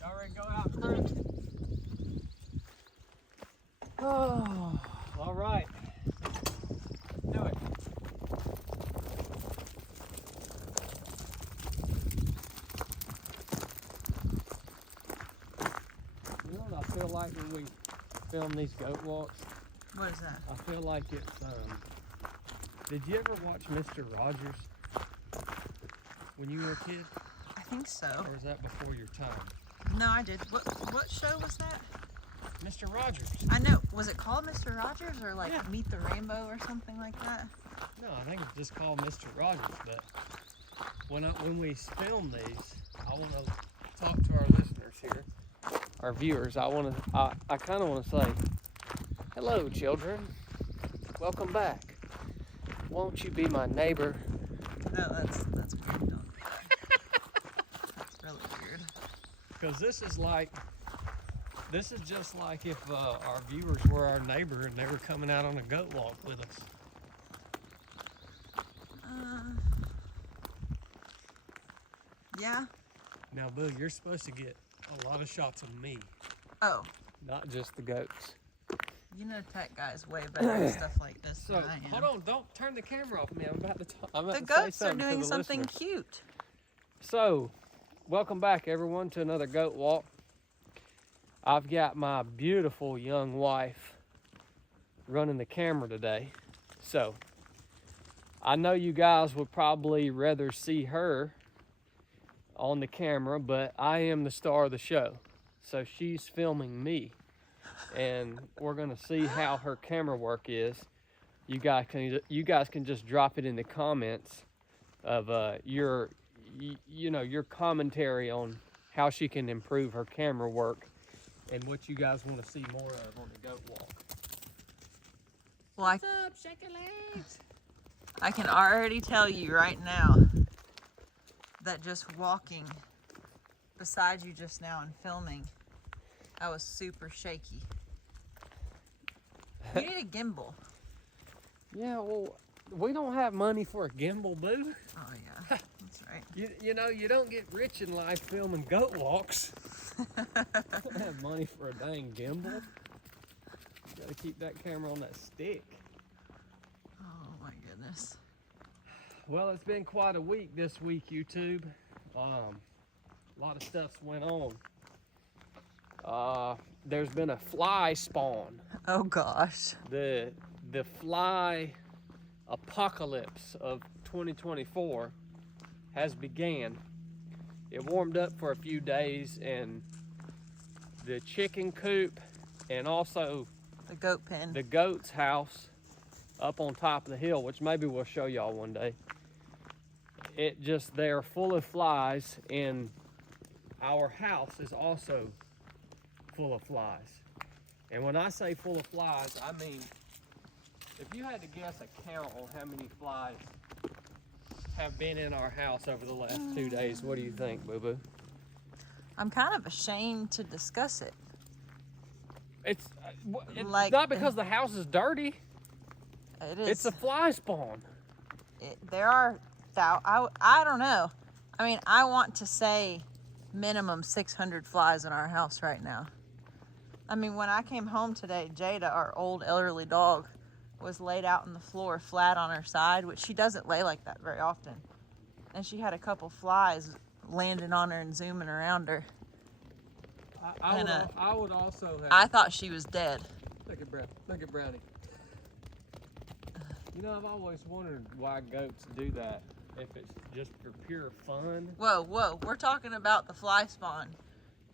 Y'all ready to go out and cruise? Oh, all right. Let's do it. You know what I feel like when we film these goat walks? What is that? I feel like it's, did you ever watch Mr. Rogers when you were a kid? I think so. Or was that before your time? No, I did. What show was that? Mr. Rogers. I know. Was it called Mr. Rogers or like Yeah. Meet the Rainbow or something like that? No, I think it's just called Mr. Rogers, but when we film these, I want to talk to our listeners here, our viewers. I kind of want to say, hello, children. Welcome back. Won't you be my neighbor? No, that's weird. Don't do that. That's really weird. Because this is just like if our viewers were our neighbor and they were coming out on a goat walk with us. Yeah. Now, Boo, you're supposed to get a lot of shots of me, Oh, not just the goats. you know, tech guy's way better at stuff like this So, than I am. hold on, don't turn the camera off me. I'm about to talk. I'm about The to say goats are something to doing the something listeners. cute. So, welcome back, everyone, to another goat walk. I've got my beautiful young wife running the camera today. So, I know you guys would probably rather see her on the camera, but I am the star of the show. So she's filming me, and we're gonna see how her camera work is. You guys can just drop it in the comments of your commentary on how she can improve her camera work and what you guys want to see more of on the goat walk. Well, What's up? Shake your legs. I can already tell you right now that just walking beside you just now and filming, I was super shaky. You need a gimbal. Yeah, well, we don't have money for a gimbal, Boo. Oh yeah, that's right. You know, you don't get rich in life filming goat walks. I don't have money for a dang gimbal. You gotta keep that camera on that stick. Oh my goodness. Well, it's been quite a week this week, YouTube. A lot of stuff's went on. There's been a fly spawn. Oh gosh. The fly apocalypse of 2024 has began. It warmed up for a few days, and the chicken coop and also The goat pen. the goat's house up on top of the hill, which maybe we'll show y'all one day. They're full of flies, and our house is also full of flies. And when I say full of flies, I mean, if you had to guess a count on how many flies have been in our house over the last 2 days, what do you think, Boo Boo? I'm kind of ashamed to discuss it. It's Like- not because the house is dirty. It is. It's a fly spawn. There are, I don't know. I mean, I want to say minimum 600 flies in our house right now. I mean, when I came home today, Jada, our old elderly dog, was laid out on the floor flat on her side, which she doesn't lay like that very often. And she had a couple flies landing on her and zooming around her. I would also have. I thought she was dead. Look at Brownie. You know, I've always wondered why goats do that. If it's just for pure fun. Whoa, we're talking about the fly spawn.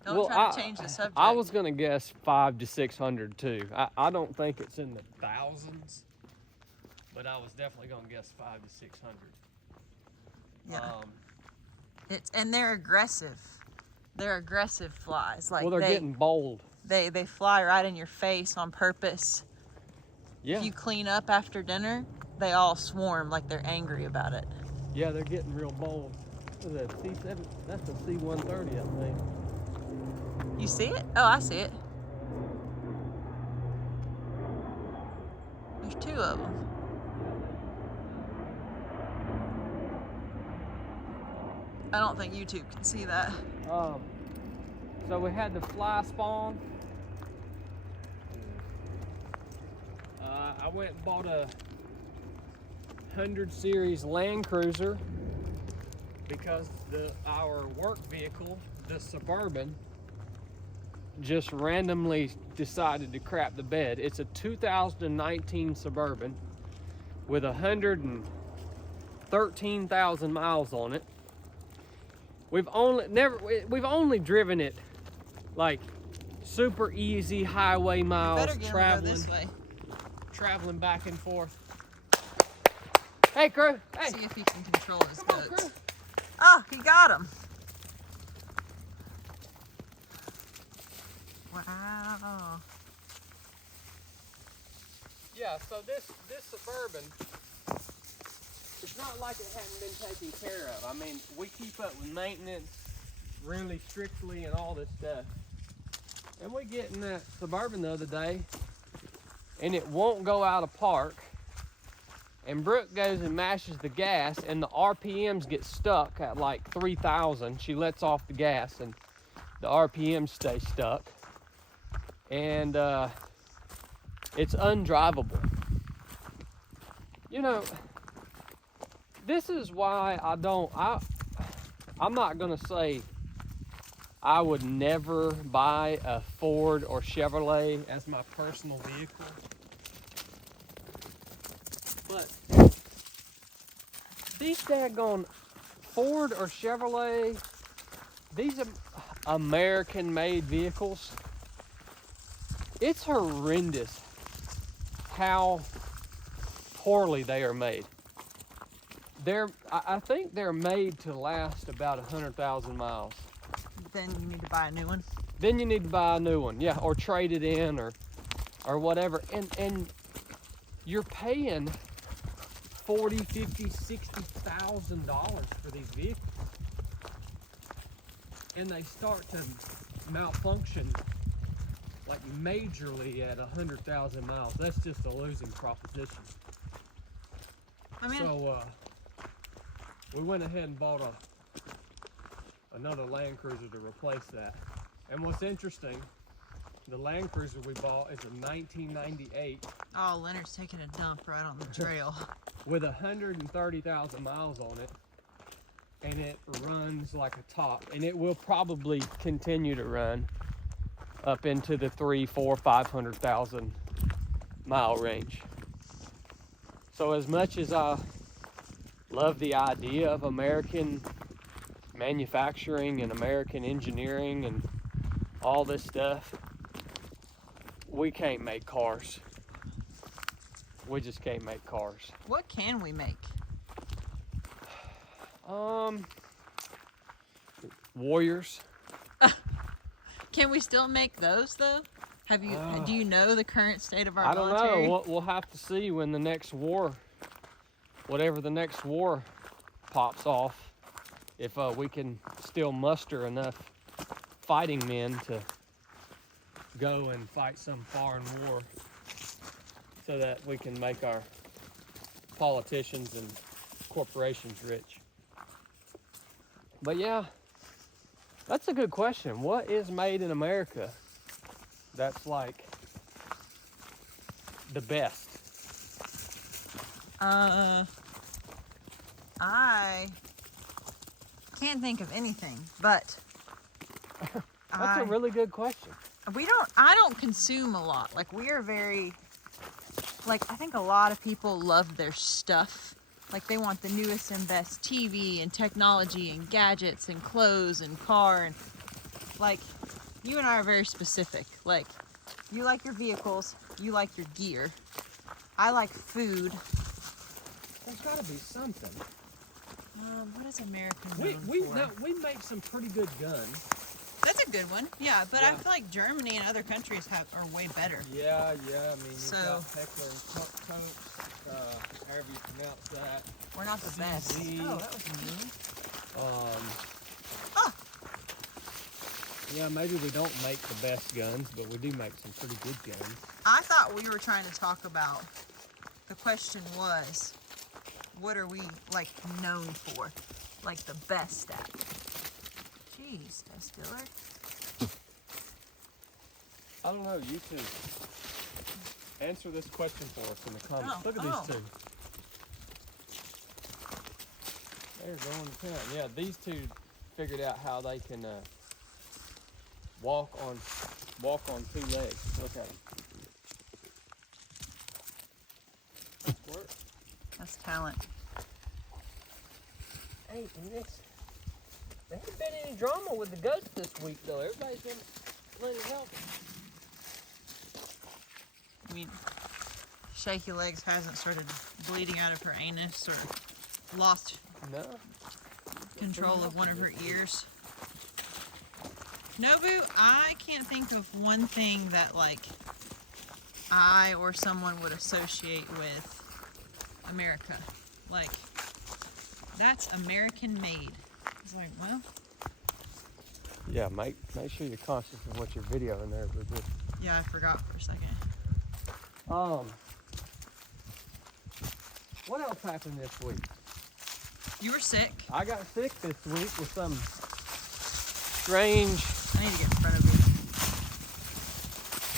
Don't Well, try to change the subject. I was gonna guess 500 to 600 too. I don't think it's in the thousands, but I was definitely gonna guess 500 to 600. Yeah. And they're aggressive. They're aggressive flies. Like Well, they're getting bold. They fly right in your face on purpose. Yeah. If you clean up after dinner, they all swarm like they're angry about it. Yeah, they're getting real bold. What is that, C7? That's a C-130, I think. You see it? Oh, I see it. There's two of them. I don't think YouTube can see that. So we had the fly spawn. I went and bought a 100 series Land Cruiser because our work vehicle, the Suburban, just randomly decided to crap the bed. It's a 2019 Suburban with 113,000 miles on it. We've only driven it like super easy highway miles, Better get traveling, go this way. traveling back and forth. Hey, crew! Hey, See if he can control his come on, goats. crew! Oh, he got him. Wow. Yeah, so this Suburban, it's not like it hadn't been taken care of. I mean, we keep up with maintenance really strictly and all this stuff. And we get in that Suburban the other day, and it won't go out of park. And Brooke goes and mashes the gas, and the RPMs get stuck at like 3,000. She lets off the gas, and the RPMs stay stuck. And it's undrivable. You know, this is why I'm not gonna say I would never buy a Ford or Chevrolet as my personal vehicle. But these daggone Ford or Chevrolet, these American-made vehicles, it's horrendous how poorly they are made. I think they're made to last about 100,000 miles. Then you need to buy a new one. Then you need to buy a new one, yeah, or trade it in or whatever. And you're paying $40,000, $50,000, $60,000 for these vehicles. And they start to malfunction like majorly at 100,000 miles. That's just a losing proposition. I mean, So we went ahead and bought another Land Cruiser to replace that. And what's interesting, the Land Cruiser we bought is a 1998 oh, Leonard's taking a dump right on the trail. with 130,000 miles on it, and it runs like a top, and it will probably continue to run up into the 300,000, 400,000, 500,000 mile range. So as much as I love the idea of American manufacturing and American engineering and all this stuff, we can't make cars. We just can't make cars. What can we make? Warriors. Can we still make those though? Have you? Do you know the current state of our I don't military? know. We'll have to see when the next war, whatever the next war pops off, if we can still muster enough fighting men to go and fight some foreign war so that we can make our politicians and corporations rich. But yeah, that's a good question. What is made in America that's like the best? I can't think of anything, but That's a really good question. I don't consume a lot. Like, we are very, like, I think a lot of people love their stuff. Like, they want the newest and best TV and technology and gadgets and clothes and car, and like, you and I are very specific. Like, you like your vehicles, you like your gear. I like food. There's got to be something. What is American We known for? we make some pretty good guns. That's a good one. Yeah, but I Yeah. feel like Germany and other countries are way better. Yeah. I mean, you've So- got Heckler and Koch, however you pronounce that. We're not the best. CZ. Oh, that was me. Yeah, maybe we don't make the best guns, but we do make some pretty good guns. I thought we were trying to talk about The question was, what are we like known for? Like the best at? Jeez, Distiller. I don't know, you two. Answer this question for us in the comments. Oh, Look at these two. They're going to town. Yeah, these two figured out how they can walk on 2 legs. Look at them. Squirt. That's talent. Hey, and this, there hasn't been any drama with the goats this week, though. Everybody's been plenty healthy. I mean, Shaky Legs hasn't started bleeding out of her anus or lost control of one of her ears. Nobu, I can't think of one thing that like I or someone would associate with America. Like, that's American made. It's like, well. Yeah, make sure you're conscious of what you're videoing there. Yeah, I forgot for a second. What else happened this week? You were sick. I got sick this week with some strange. I need to get in front of you.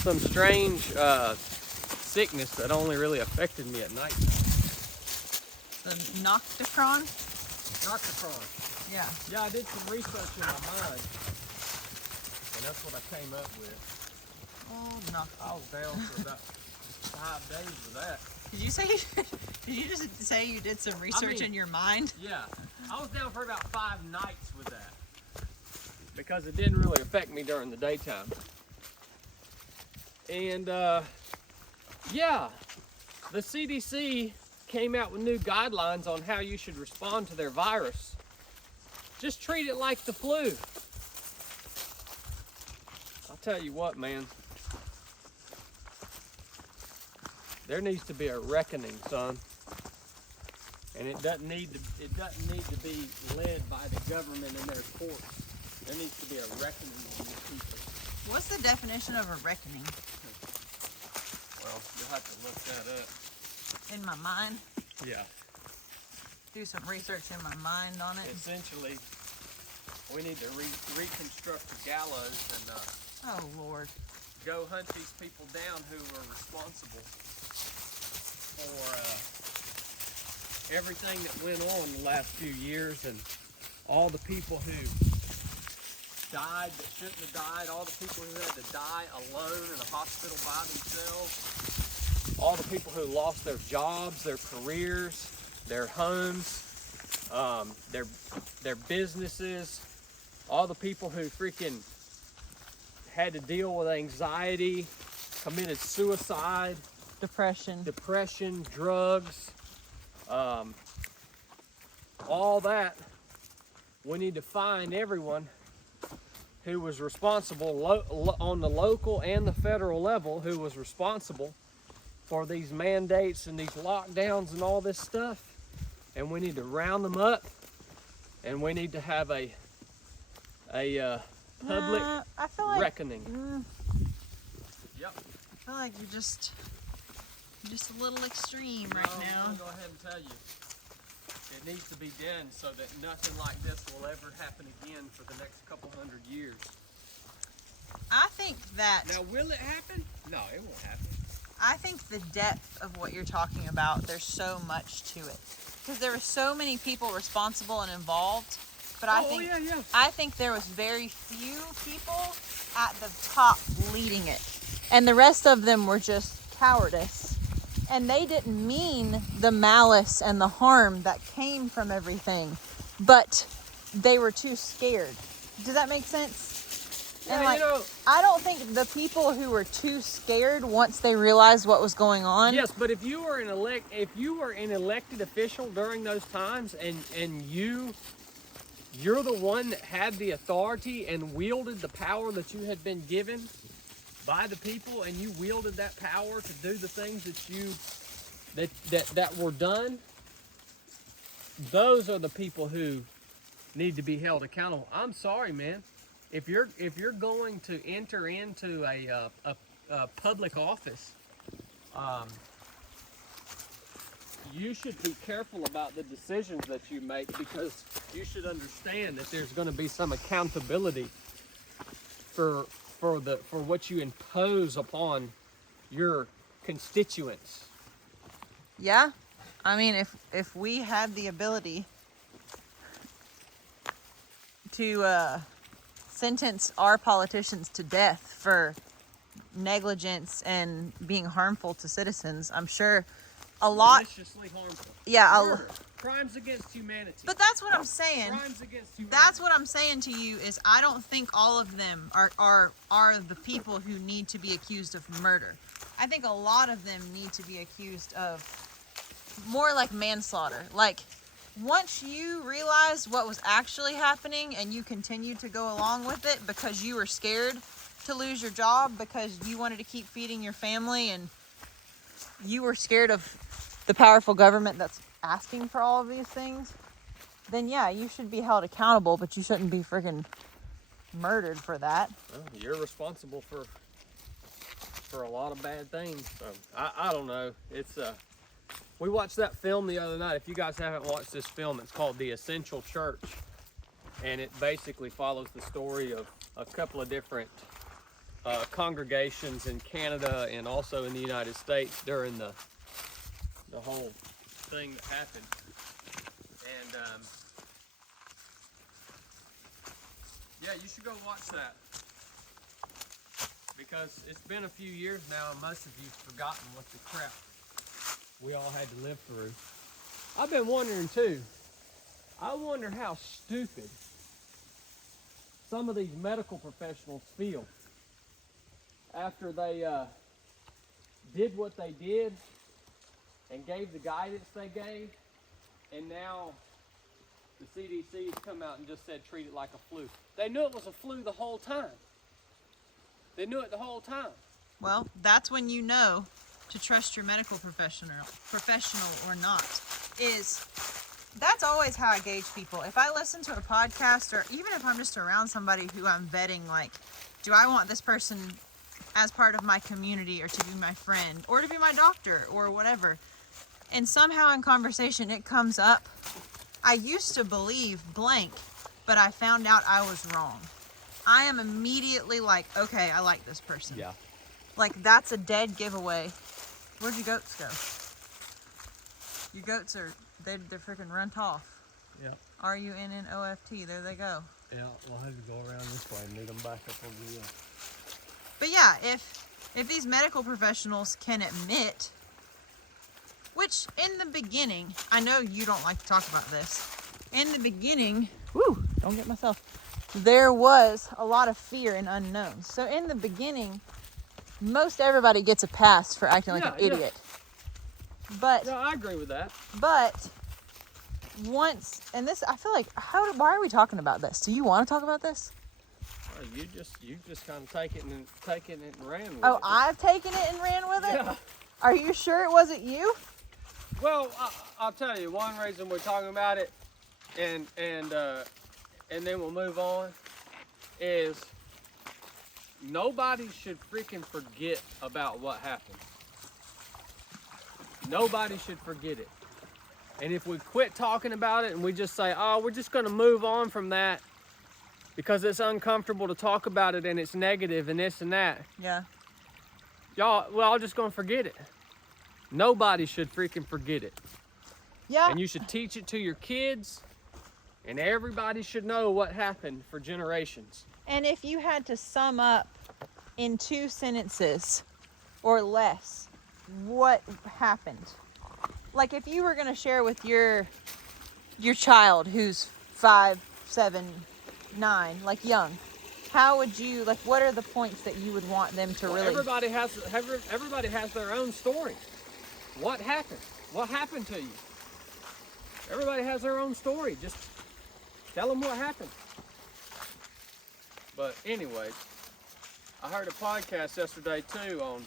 Some strange sickness that only really affected me at night. The Nocticron? Nocticron. Yeah. Yeah, I did some research in my mind, and that's what I came up with. Oh, Nocticron. I was down for about 5 days with that. Did you just say you did some research in your mind? Yeah, I was down for about 5 nights with that because it didn't really affect me during the daytime. And yeah, the CDC came out with new guidelines on how you should respond to their virus. Just treat it like the flu. I'll tell you what, man. There needs to be a reckoning, son. And it doesn't need to be led by the government and their courts. There needs to be a reckoning on these people. What's the definition of a reckoning? Well, you'll have to look that up. In my mind? Yeah. Do some research in my mind on it. Essentially, we need to reconstruct the gallows and Oh, Lord. go hunt these people down who were responsible for everything that went on the last few years, and all the people who died that shouldn't have died, all the people who had to die alone in a hospital by themselves, all the people who lost their jobs, their careers, their homes, their businesses, all the people who freaking had to deal with anxiety, committed suicide, Depression. drugs, all that. We need to find everyone who was responsible on the local and the federal level, who was responsible for these mandates and these lockdowns and all this stuff, and we need to round them up, and we need to have a public I feel like, reckoning. Yep. I feel like you're just a little extreme right now. I'm gonna go ahead and tell you, it needs to be done so that nothing like this will ever happen again for the next couple 100 years. I think that. Now, will it happen? No, it won't happen. I think the depth of what you're talking about, there's so much to it. Because there were so many people responsible and involved. But I think there was very few people at the top leading it. And the rest of them were just cowardice. And they didn't mean the malice and the harm that came from everything. But they were too scared. Does that make sense? Yeah, And I don't think the people who were too scared, once they realized what was going on. Yes, but if you were an elected official during those times, and you're the one that had the authority and wielded the power that you had been given by the people, and you wielded that power to do the things that were done, those are the people who need to be held accountable. I'm sorry, man. If you're going to enter into a public office, you should be careful about the decisions that you make, because you should understand that there's going to be some accountability for what you impose upon your constituents. Yeah. I mean, if we had the ability to sentence our politicians to death for negligence and being harmful to citizens, I'm sure a lot. Maliciously harmful. Yeah. Murder, crimes against humanity. But that's what I'm saying. Crimes against humanity. That's what I'm saying to you is I don't think all of them are the people who need to be accused of murder. I think a lot of them need to be accused of more like manslaughter. Like, once you realize what was actually happening and you continued to go along with it because you were scared to lose your job, because you wanted to keep feeding your family, and you were scared of the powerful government that's asking for all of these things, then yeah, you should be held accountable, but you shouldn't be freaking murdered for that. Well, you're responsible for a lot of bad things. So I don't know. It's we watched that film the other night. If you guys haven't watched this film, it's called The Essential Church, and it basically follows the story of a couple of different congregations in Canada and also in the United States during the whole thing that happened. And yeah, you should go watch that, because it's been a few years now and most of you've forgotten what the crap we all had to live through. I've been wondering too, I wonder how stupid some of these medical professionals feel after they did what they did and gave the guidance they gave, and now the CDC has come out and just said treat it like a flu. They knew it was a flu the whole time. They knew it the whole time. Well, that's when you know to trust your medical professional or not. That's always how I gauge people. If I listen to a podcast, or even if I'm just around somebody who I'm vetting, like, do I want this person as part of my community, or to be my friend, or to be my doctor, or whatever, and somehow in conversation it comes up, I used to believe blank, but I found out I was wrong. I am immediately like, okay, I like this person. Yeah. Like, that's a dead giveaway. Where'd your goats go? Your goats they're freaking runt off. Yeah. RUNNOFT, there they go. Yeah, we'll have to go around this way and meet them back up over here. But yeah, if these medical professionals can admit, which in the beginning, I know you don't like to talk about this, in the beginning, don't get myself, there was a lot of fear and unknowns. So in the beginning, most everybody gets a pass for acting like an idiot. But no, I agree with that. But once, and this, I feel like, why are we talking about this? Do you want to talk about this? You just kind of taking it and ran with it. Oh, I've taken it and ran with it? Yeah. Are you sure it wasn't you? Well, I'll tell you one reason we're talking about it, and then we'll move on, is nobody should freaking forget about what happened. Nobody should forget it. And if we quit talking about it and we just say, oh, we're just going to move on from that because it's uncomfortable to talk about it and it's negative and this and that. Yeah. Y'all, we're all just going to forget it. Nobody should freaking forget it. Yeah. And you should teach it to your kids, and everybody should know what happened for generations. And if you had to sum up in 2 sentences or less what happened, like if you were going to share with your child who's 5, 7, 9, like young, how would you, like, what are the points that you would want them to really... Everybody has their own story. What happened? What happened to you? Everybody has their own story. Just tell them what happened. But anyways, I heard a podcast yesterday too on,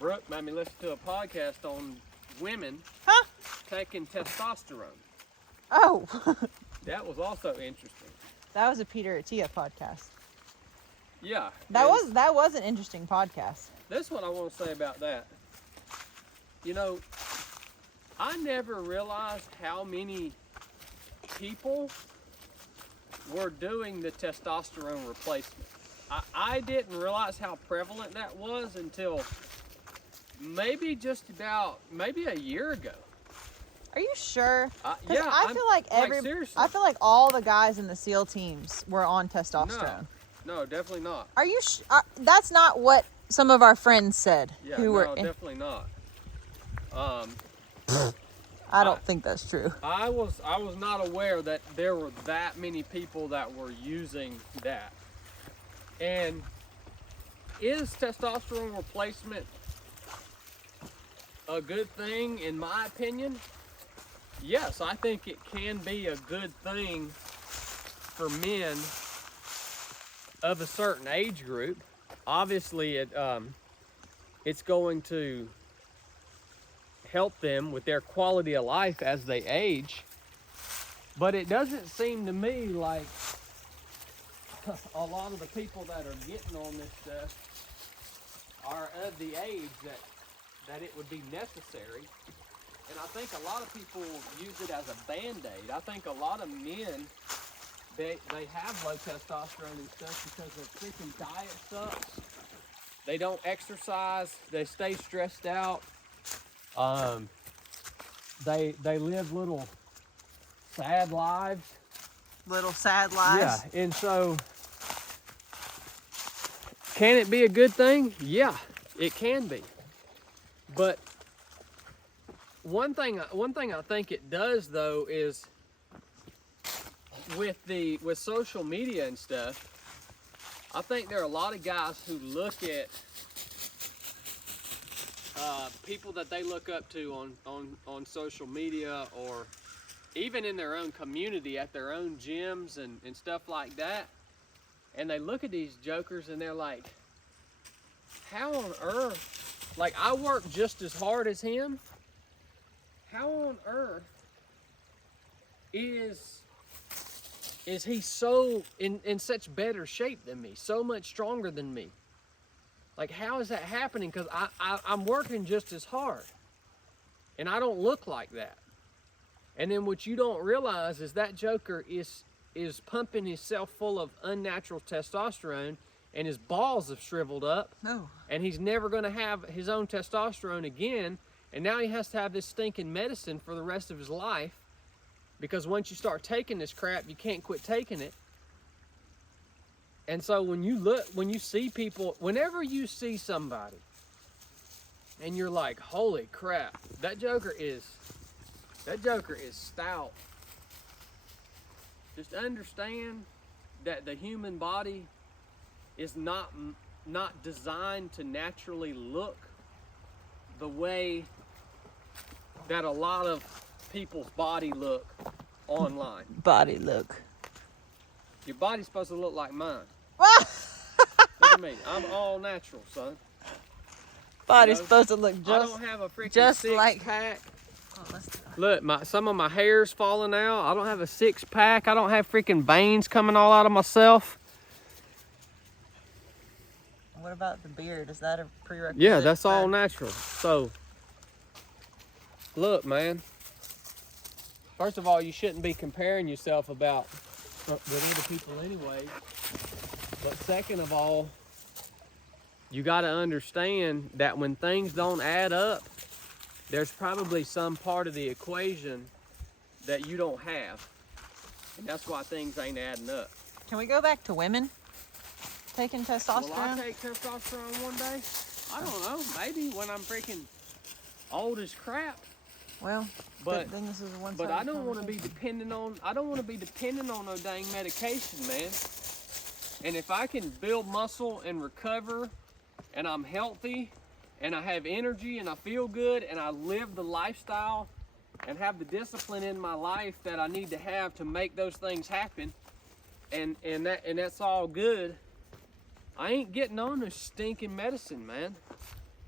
Brooke made me listen to a podcast on women taking testosterone. Oh. That was also interesting. That was a Peter Attia podcast. Yeah. That was an interesting podcast. This is what I want to say about that. You know, I never realized how many people were doing the testosterone replacement. I didn't realize how prevalent that was until maybe maybe a year ago. Are you sure? Yeah, I feel like seriously. I feel like all the guys in the SEAL teams were on testosterone. No, definitely not. Are you? That's not what some of our friends said. Yeah, who were definitely not. I don't think that's true. I was not aware that there were that many people that were using that. And is testosterone replacement a good thing in my opinion? Yes, I think it can be a good thing for men of a certain age group. Obviously, it's going to help them with their quality of life as they age. But it doesn't seem to me like a lot of the people that are getting on this stuff are of the age that it would be necessary. And I think a lot of people use it as a band-aid. I think a lot of men, they have low testosterone and stuff because their freaking diet sucks. They don't exercise. They stay stressed out. They live little sad lives. Little sad lives. Yeah, and so can it be a good thing? Yeah, it can be. But one thing I think it does though is with social media and stuff, I think there are a lot of guys who look at people that they look up to on social media, or even in their own community at their own gyms and stuff like that, and they look at these jokers and they're like, how on earth, like, I work just as hard as him, how on earth is he so in such better shape than me, so much stronger than me? Like, how is that happening? Because I'm working just as hard and I don't look like that. And then what you don't realize is that joker is pumping himself full of unnatural testosterone, and his balls have shriveled up. No. And he's never going to have his own testosterone again. And now he has to have this stinking medicine for the rest of his life, because once you start taking this crap, you can't quit taking it. And so when you see people, whenever you see somebody and you're like, holy crap, that joker is stout, just understand that the human body is not designed to naturally look the way that a lot of people's body look online. Body look. Your body's supposed to look like mine. Ah! Look at me. I'm all natural, son. Body's supposed to look I don't have a freaking just six like pack. Oh, Look, some of my hair's falling out. I don't have a six pack. I don't have freaking veins coming all out of myself. What about the beard? Is that a prerequisite? Yeah, that's all natural. So, look, man. First of all, you shouldn't be comparing yourself with other people anyway. But second of all, you got to understand that when things don't add up, there's probably some part of the equation that you don't have. And that's why things ain't adding up. Can we go back to women taking testosterone? Will I take testosterone one day? I don't know. Maybe when I'm freaking old as crap. Well, but then this is a one-sided But I don't want to be conversation. dependent on no dang medication, man. And if I can build muscle and recover, and I'm healthy, and I have energy, and I feel good, and I live the lifestyle and have the discipline in my life that I need to have to make those things happen, and that's all good, I ain't getting on this stinking medicine, man.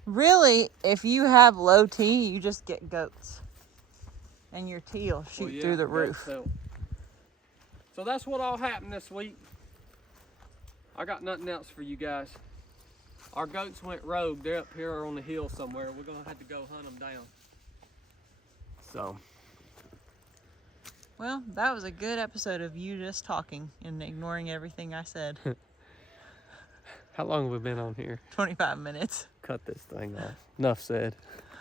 Really, if you have low T, you just get goats. And your T will shoot through the roof. So that's what all happened this week. I got nothing else for you guys. Our goats went rogue. They're up here on the hill somewhere. We're going to have to go hunt them down. So, Well, that was a good episode of you just talking and ignoring everything I said. how long have we been on here? 25 minutes. Cut this thing off. Enough said.